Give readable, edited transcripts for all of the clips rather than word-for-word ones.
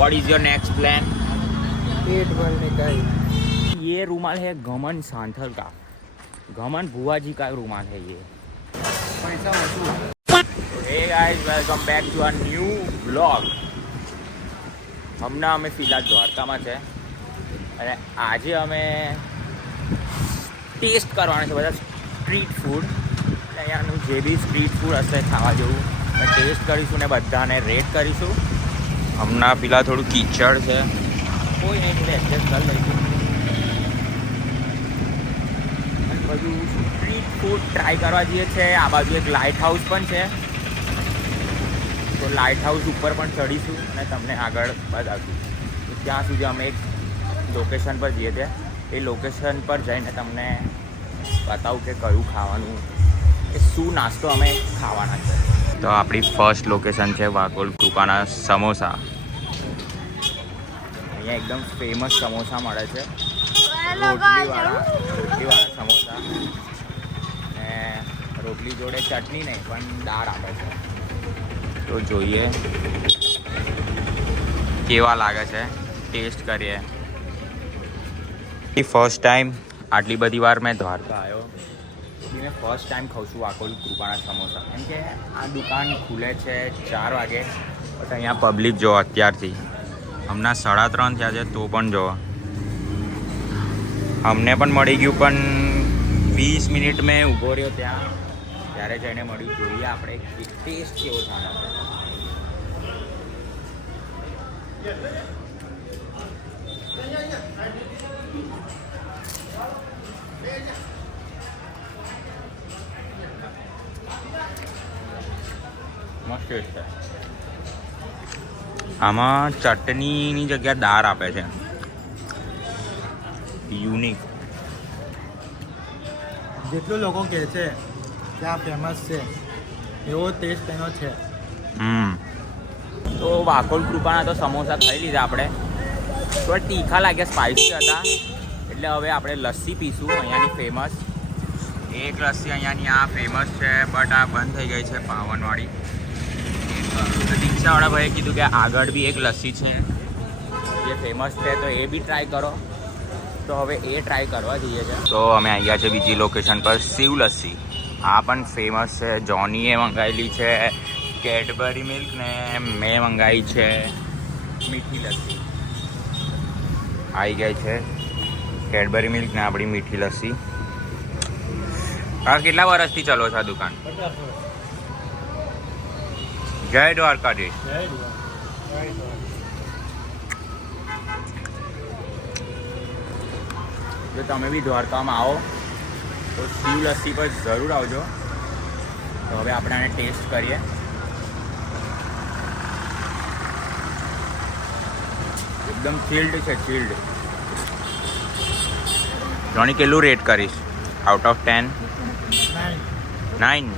What is your next plan? पेट भरने का ही। ये रूमाल है घमन सांथल का, घमन बुआ जी का रूमाल है ये। पैसा वसूल। Hey guys, welcome back to a new vlog. હમણાં અમે ફિલહાલ દ્વારકામાં છે અને આજે અમે ટેસ્ટ કરવાના છે બધા સ્ટ્રીટ ફૂડ। અહીંયાનું જે બી સ્ટ્રીટ ફૂડ હશે ખાવા જેવું ટેસ્ટ કરીશું ને બધાને રેટ કરીશું। હમણાં પેલા થોડું કીચડ છે, કોઈ નહીં, થોડું એડજસ્ટ કરી લઈશું અને બધું સ્ટ્રીટ ફૂડ ટ્રાય કરવા જઈએ છે। આ બાજુ એક લાઇટ હાઉસ પણ છે, તો લાઇટ હાઉસ ઉપર પણ ચડીશું અને તમને આગળ બતાવીશું। ત્યાં સુધી અમે એક લોકેશન પર જઈએ છીએ, એ લોકેશન પર જઈને તમને બતાવું કે કયું ખાવાનું કે શું નાસ્તો અમે ખાવાના છે। તો આપણી ફર્સ્ટ લોકેશન છે વાકોલ કૃપાના સમોસા। અહીંયા એકદમ ફેમસ સમોસા મળે છે, રોટલીવાળા સમોસા ને રોટલી જોડે ચટણી નહીં પણ દાળ આપે છે। તો જોઈએ કેવા લાગે છે, ટેસ્ટ કરીએ। ફર્સ્ટ ટાઈમ આટલી બધી વાર મેં દ્વારકા આવ્યો, મેં ફર્સ્ટ ટાઈમ ખાઉં છું વાકોલ કૃપાના સમોસા। કેમ કે આ દુકાન ખુલે છે 4 વાગે, બટ અહીંયા પબ્લિક જો અત્યારથી હમણાં 3:30 થયા છે તો પણ જો અમને પણ મળી ગયું, પણ 20 મિનિટ મેં ઊભો રહ્યો ત્યાં, ત્યારે જઈને મળ્યું। જોઈએ આપણે ટેસ્ટ કેવો થવાનો છે। મસ્ત ટેસ્ટ છે। આમાં ચટણીની જગ્યાએ દાળ આપે છે, યુનિક। જેટલું લોકો કહે છે કે આ ફેમસ છે એવો ટેસ્ટ એનો છે। તો વાકોલ કૃપાના તો સમોસા ખાઈ લીધા આપણે, થોડા તીખા લાગ્યા, સ્પાઇસી હતા, એટલે હવે આપણે લસ્સી પીશું અહીંયાની ફેમસ। એક લસ્સી અહીંયાની આ ફેમસ છે, બટ આ બંધ થઈ ગઈ છે પાવનવાળી। રિક્ષાવાળા ભાઈએ કીધું કે આગળ બી એક લસ્સી છે જે ફેમસ છે, તો એ બી ટ્રાય કરો। તો હવે એ ટ્રાય કરવા જઈએ છે। તો અમે આવી ગયા છે બીજી લોકેશન પર, શિવ લસ્સી। આ પણ ફેમસ છે, જોનીએ મંગાવેલી છે કેડબરી મિલ્ક ને મેં મંગાવી છે મીઠી લસ્સી। આવી ગઈ છે કેડબરી મિલ્ક ને આપણી મીઠી લસ્સી। આ કેટલા વર્ષથી ચાલો છે આ દુકાન? 50 વર્ષ। જય દ્વારકાધીશ। જો તમે બી દ્વારકામાં આવો તો શિવ લસ્સી પર જરૂર આવજો। તો હવે આપણે આને ટેસ્ટ કરીએ। એકદમ ચિલ્ડ છે, ચિલ્ડ। જોની કેટલું રેટ કરીશ આઉટ ઓફ 10? 9।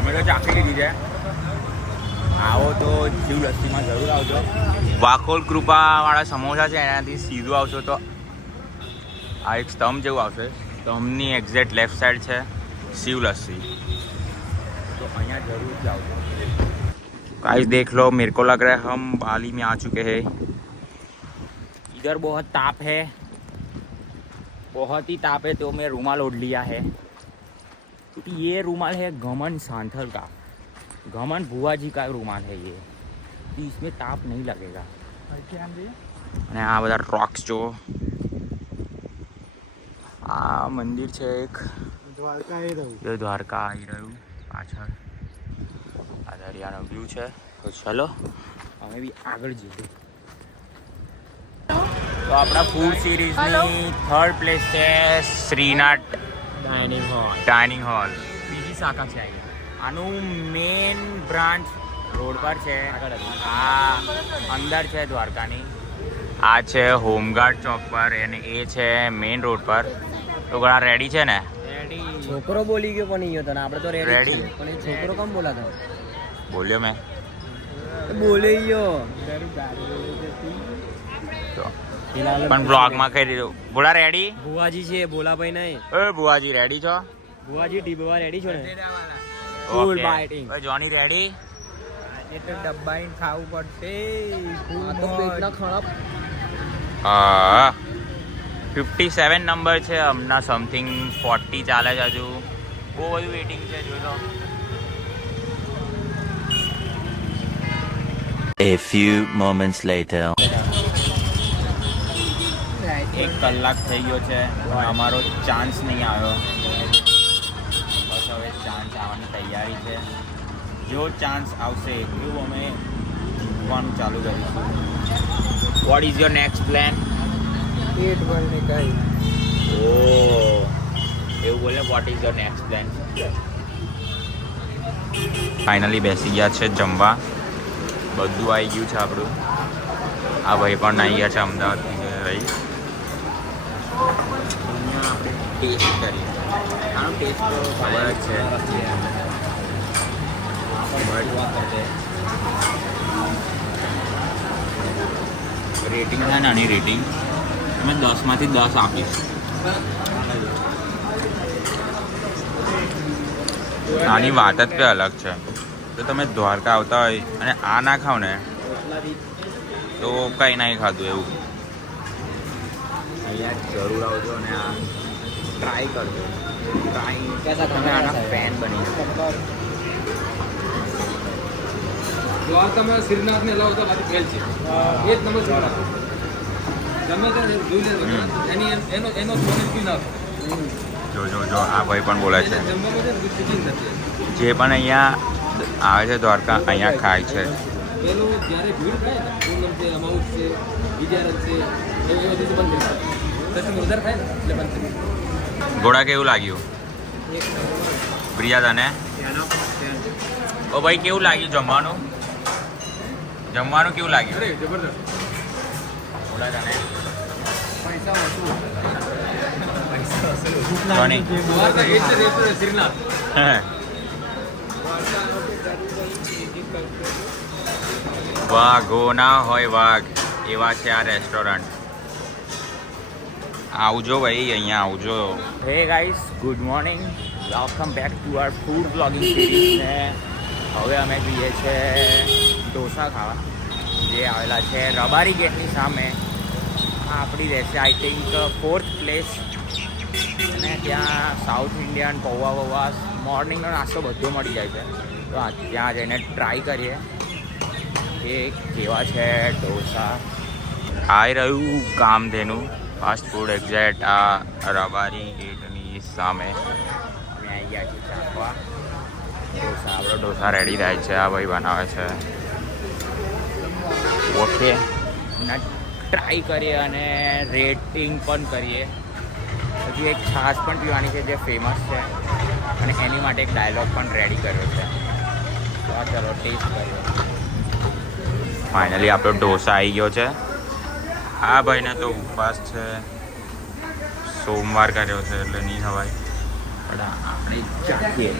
અમે તો ચાખી લીધી છે, આવો તો શિવ લસ્સીમાં જરૂર આવજો। વાકોલ કૃપાવાળા સમોસા છે એનાથી સીધું આવશો તો આ એક સ્તંભ જેવું આવશે, સ્તંભની એક્ઝેક્ટ લેફ્ટ સાઈડ છે શિવ લસ્સી, तो અહીંયા જરૂર જ આવજો। गाइस देख लो, मेरे को लग रहा है हम बाली में आ चुके हैं। इधर बहुत ताप है, बहुत ही ताप है, तो मैं रूमाल ओढ़ लिया है क्योंकि ये रूमाल है घमन सांथल का, घमन बुआ जी का रूमाल है ये, तो इसमें ताप नहीं लगेगा। અને આ બધા રોક્સ જો, આ મંદિર છે એક, દ્વારકા આવી રહ્યું, જો દ્વારકા આવી રહ્યું પાછળ, આ દરિયાનો વ્યૂ છે। તો ચલો અમે બી આગળ જઈએ। તો આપણા ફૂડ સિરીઝની 3rd પ્લેસ છે શ્રીનાથ ડાઇનિંગ હોલ, બીજી શાખા છે અહીંયા। આનું મેન બ્રાન્ચ રોડ પર છે, આ અંદર છે દ્વારકાની, આ છે હોમગાર્ડ ચોક પર અને એ છે મેઇન રોડ પર। તો ઘણા રેડી છે ને? છોકરો બોલી ગયો પણ ઈયો તને, આપણે તો Ready? રેડી છે, પણ એ છોકરો કેમ બોલાતો? બોલ્યો મેં બોલે ઈયો તો પણ બ્લોગમાં કહી દીધું। બોલા રેડી? ભુવાજી છે, ભોલાભાઈ નહીં। એ બુઆજી રેડી છો? ભુવાજી ટીબવા રેડી છો ને? ફૂલ બાઇટિંગ. જોની રેડી? એટલે ડબ્બાઈને ખાવું પડશે. તો પેટના ખરાબ. 57 નંબર છે હમણાં, સમથિંગ 40 ચાલે છે હજુ. બહુ બધું વેઇટિંગ છે, જોઈ લો. A few moments later. 1 કલાક થઈ ગયો છે, અમારો ચાન્સ નહીં આવ્યો. બસ હવે ચાન્સ આવવાની તૈયારી છે. જો ચાન્સ આવશે એવું અમે જીવવાનું ચાલુ કરીશું. What is your next plan? પેટ ભરીને ખાઈ. ઓ એવું બોલે, what is your next plan? Finally બેસી ગયા છે જમવા. બધું આવી ગયું છે આપણું. આ ભાઈ પણ આવી ગયા છે અમદાવાદથી રહી. અહીંયા આપણે ટેસ્ટ કરીએ. આનો ટેસ્ટ તો ખબર જ છે. રેટિંગ છે ને, આની રેટિંગ અમે 10માંથી 10 આપીશ. આની વાત જ કંઈ અલગ છે. જો તમે દ્વારકા આવતા હોય અને આ ના ખાવ ને તો કંઈ નહીં ખાધું એવું. અહીંયા જરૂર આવજો અને આ ટ્રાય કરજો. તમે આના ફેન બની જશો. દ્વારકામાં શ્રીનાથને લાવતા બાકી ફેલ છે. એ જ નંબર શ્રીનાથ. ગમે તે જોઈ લેજો. એનો ક્વોલિટી ના જો જો જો આ ભાઈ પણ બોલે છે. જમવામાં છે ને ફિટિંગ નથી. જે પણ અહીંયા આવે છે દ્વારકા અહીંયા ખાય છે. પેલું જ્યારે ભીડ થાય ને, પૂનમ છે, અમાઉસ છે, વિદ્યારથ છે, એવા દિવસે બંધ થઈ જાય. દર્શન વધારે થાય ને એટલે બંધ થઈ જાય. ઘોડા કેવું લાગ્યું? પ્રિયા તને? ઓ ભાઈ કેવું લાગ્યું જમવાનું? જમવાનું કેવું લાગ્યું? અરે જબરદસ્ત. ઘોડા તને? જોની. દ્વારકા એ જ છે રેસ્ટોરન્ટ શ્રીનાથ. વાઘો ના હોય વાઘ એવા છે આ રેસ્ટોરન્ટ. આવજો ભાઈ, અહીંયા આવજો. Hey guys, good morning. Welcome back to our food blogging series. ને હવે અમે જઈએ છીએ ઢોસા ખાવા, જે આવેલા છે રબારી ગેટની સામે. આ આપણી રહેશે આઈ થિંક 4th પ્લેસ. અને ત્યાં સાઉથ ઇન્ડિયન પૌવા વૌવા મોર્નિંગનો નાસ્તો બધો મળી જાય છે. તો ત્યાં જઈને ટ્રાય કરીએ કે કેવા છે ઢોસા. આવી રહ્યું કામધેનું ફાસ્ટ ફૂડ એક્ઝેક્ટ આ રબારી ગેટની સામે. અમે આવી ગયા છીએ ચાખવા ઢોસા. આપણો ઢોસા રેડી થાય છે, આ ભાઈ બનાવે છે. ઓકે, ટ્રાય કરીએ અને રેટિંગ પણ કરીએ. હજી એક છાશ પણ પીવાની છે જે ફેમસ છે, અને એની માટે એક ડાયલોગ પણ રેડી કર્યો છે. તો આ ચલો ટેસ્ટ કરીએ. ફાઇનલી આપણો ઢોસા આવી ગયો છે. આ ભાઈને તો ઉપવાસ છે, સોમવાર કર્યો છે એટલે નહીં ખવાય. પણ આપણે ચાખીએ.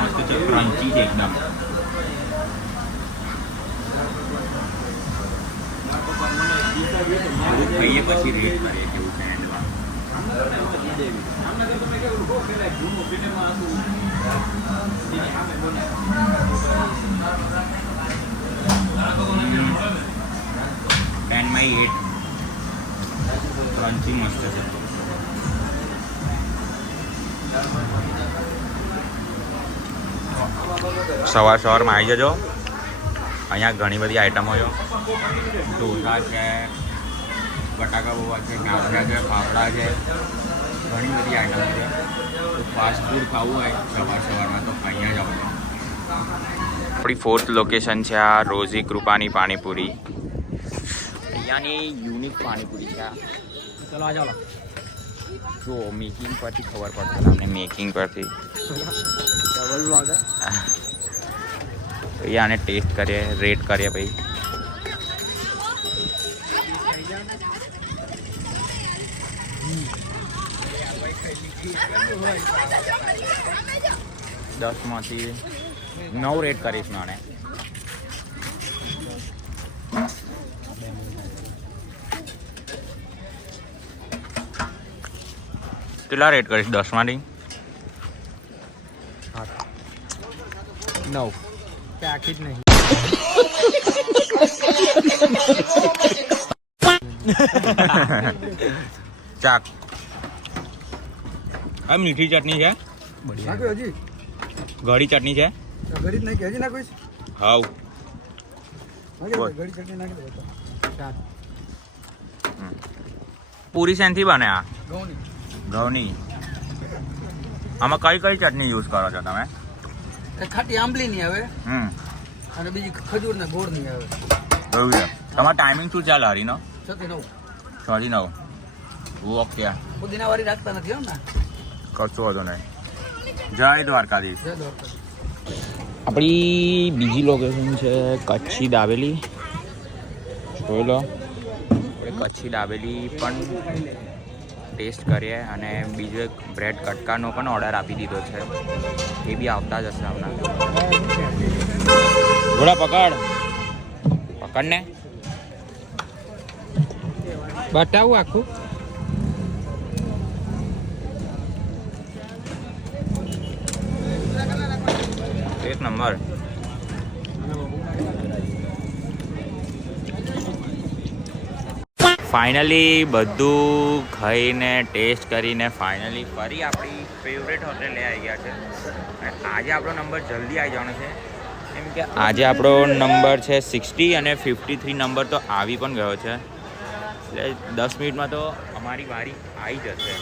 મસ્ત છે, ક્રન્ચી છે એકદમ. ખાઈએ પછી રેટ કરીએ કેવું છે એન્ડમાં. એન્ડમાં 8 ક્રન્ચી મસ્ત છે. સવારમાં આવી જજો. અહીંયા ઘણી બધી આઈટમો છે. ઢોસા છે, બટાકા પૌવા છે, ગાંઠિયા છે, ફાફડા છે, ઘણી બધી આઈટમો છે. તો ફાસ્ટ ફૂડ ખાવું હોય સવારમાં તો અહીંયા જ આવજો. આપણી 4th લોકેશન છે આ રોઝી કૃપાની પાણીપુરી. અહીંયાની યુનિક પાણીપુરી છે. ચલો આ ચાલો. જો મેકિંગ પરથી ખબર પડશે તમને, મેકિંગ પરથી. Double blog. ભાઈ આને ટેસ્ટ કરીએ, રેટ કરીએ ભાઈ. દસમાંથી 9 રેટ કરીશ ને આને. કેટલા રેટ કરીશ 10 માંથી? 9. કે આખી જ નહીં. ચાક આ મીઠી ચટણી છે, નાખ્યો હજી ઘડી ચટણી છે. ઘડી જ નાખી, હજી નાખીશ. હાવ બોલ. ઘડી ચટણી નાખી દો. પૂરી શેનથી બને આ? ઘઉંની. ઘઉંની. આમાં કઈ કઈ ચટણી યુઝ કરો છો તમે? ખાટી આંબલી ની આવે હમ અને બીજી ખજૂર ને ગોળ ની આવે. એવું છે. તમારો ટાઈમિંગ શું છે લારીનો? 6 થી 9. 6 થી 9. ઓકે, પુદીના વાળી રાખતા નથી એમ ને. કશું વાંધો નહીં. જય દ્વારકાધીશ. જય દ્વારકા. આપણી બીજી લોકેશન છે કચ્છી દાબેલી. જોઈ લો, આપણે કચ્છી દાબેલી પણ ટેસ્ટ કરીએ અને બીજો એક બ્રેડ કટકાનો પણ ઓર્ડર આપી દીધો છે. એ બી આવતા જ હશે હમણાં. ઘોડા પકડને. બતાવું આખું. એક નંબર. ફાઇનલી બધું ખાઈને ટેસ્ટ કરીને ફાઇનલી ફરી આપણી ફેવરેટ હોટેલે આવી ગયા છે. અને આજે આપણો નંબર જલ્દી આવી જવાનો છે, કેમ કે આજે આપણો નંબર છે 60 અને 53 નંબર તો આવી પણ ગયો છે. એટલે 10 મિનિટમાં તો અમારી વારી આવી જશે.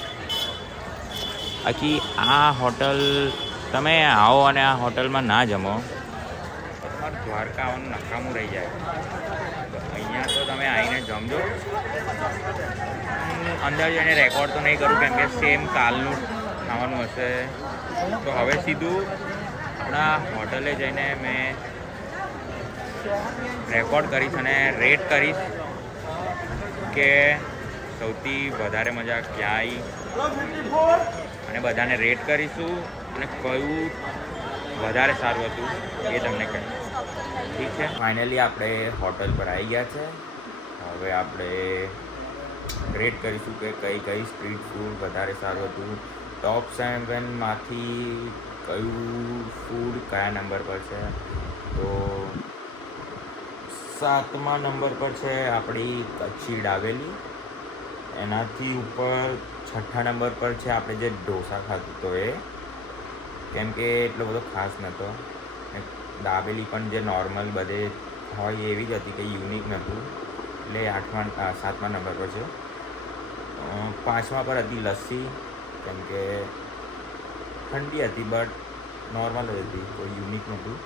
બાકી આ હોટલ તમે આવો અને આ હોટલમાં ના જમો તો તમારું દ્વારકા આવવાનું નકામું રહી જાય. તો અહીંયા તો તમે આવીને જમજો. અંદર જઈને રેકોર્ડ તો નહીં કરું, કેમ કે સેમ કાલનું ખાવાનું હશે. તો હવે સીધું આપણા હોટલે જઈને મેં રેકોર્ડ કરીશ અને રેટ કરીશ કે સૌથી વધારે મજા ક્યાં આવી, અને બધાને રેટ કરીશું અને કયું વધારે સારું હતું એ તમને કહીશ. ઠીક છે. ફાઇનલી આપણે હોટલ પર આવી ગયા છે. હવે આપણે રેટ કરીશું કે કઈ કઈ સ્ટ્રીટ ફૂડ વધારે સારું હતું. ટોપ 7માંથી કયું ફૂડ કયા નંબર પર છે. તો 7મા નંબર પર છે આપણી કચ્છી દાબેલી. એનાથી ઉપર 6ઠ્ઠા નંબર પર છે આપણે જે ઢોસા ખાધું તો એ, કેમ કે એટલો બધો ખાસ નહોતો. દાબેલી પણ જે નોર્મલ બધે હોય એવી જ હતી, કે યુનિક નહોતું. એટલે 7મા નંબર પર છે. 5મા પર હતી લસ્સી, કેમ કે ઠંડી હતી બટ નોર્મલ જ હતી, કોઈ યુનિક નહોતું.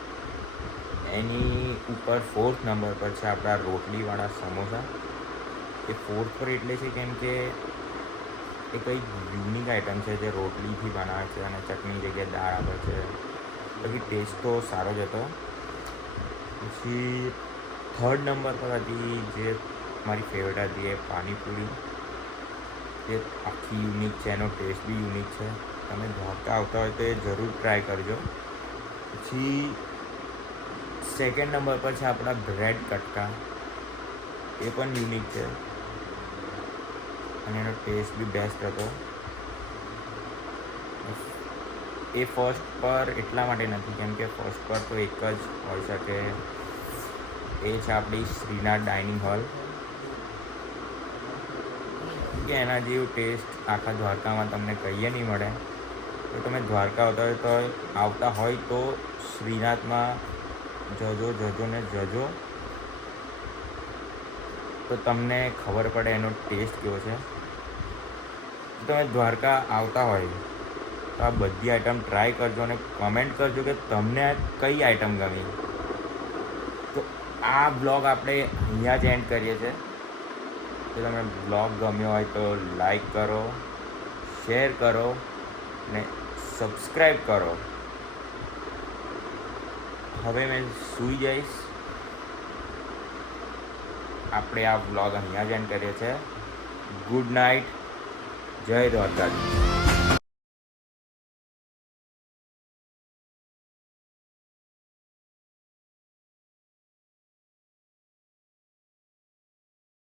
એની ઉપર 4th નંબર પર છે આપણા રોટલીવાળા સમોસા. એ 4th પર એટલે છે કેમ કે એ કંઈક યુનિક આઈટમ છે જે રોટલીથી બનાવે છે અને ચટણી જગ્યાએ દાળ આપે છે. બાકી ટેસ્ટ તો સારો જ હતો. પછી 3rd નંબર પર હતી જે મારી ફેવરેટ હતી, એ પાણીપુરી. એ આખી યુનિક છે, એનો ટેસ્ટ બી યુનિક છે. તમે દ્વારકા આવતા હોય તો એ જરૂર ટ્રાય કરજો. પછી 2nd નંબર પર છે આપણા બ્રેડ કટકા. એ પણ યુનિક છે અને એનો ટેસ્ટ બી બેસ્ટ હતો. એ ફર્સ્ટ પર એટલા માટે નથી કેમ કે ફર્સ્ટ પર તો એક જ હોઈ શકે. એ છે આપણી શ્રીનાથ ડાઇનિંગ હોલ, કે એના જેવું ટેસ્ટ આખા દ્વારકામાં તમને કહીએ નહીં મળે. તો તમે દ્વારકા આવતા હોય તો શ્રીનાથમાં જજો ને જજો, તો તમને ખબર પડે એનો ટેસ્ટ કેવો છે. તમે દ્વારકા આવતા હોય તો આ બધી આઈટમ ટ્રાય કરજો અને કમેન્ટ કરજો કે તમને કઈ આઈટમ ગમી. તો આ બ્લોગ આપણે અહીંયા જ એન્ડ કરીએ છીએ. જો તમને બ્લોગ ગમ્યો હોય તો લાઈક કરો, શેર કરો ને સબસ્ક્રાઈબ કરો. હવે મેં સૂઈ જઈશ. આપણે આ બ્લોગ અહીંયા જ એન્ડ કરીએ છીએ. Good night. જય દ્વારકાધીશ.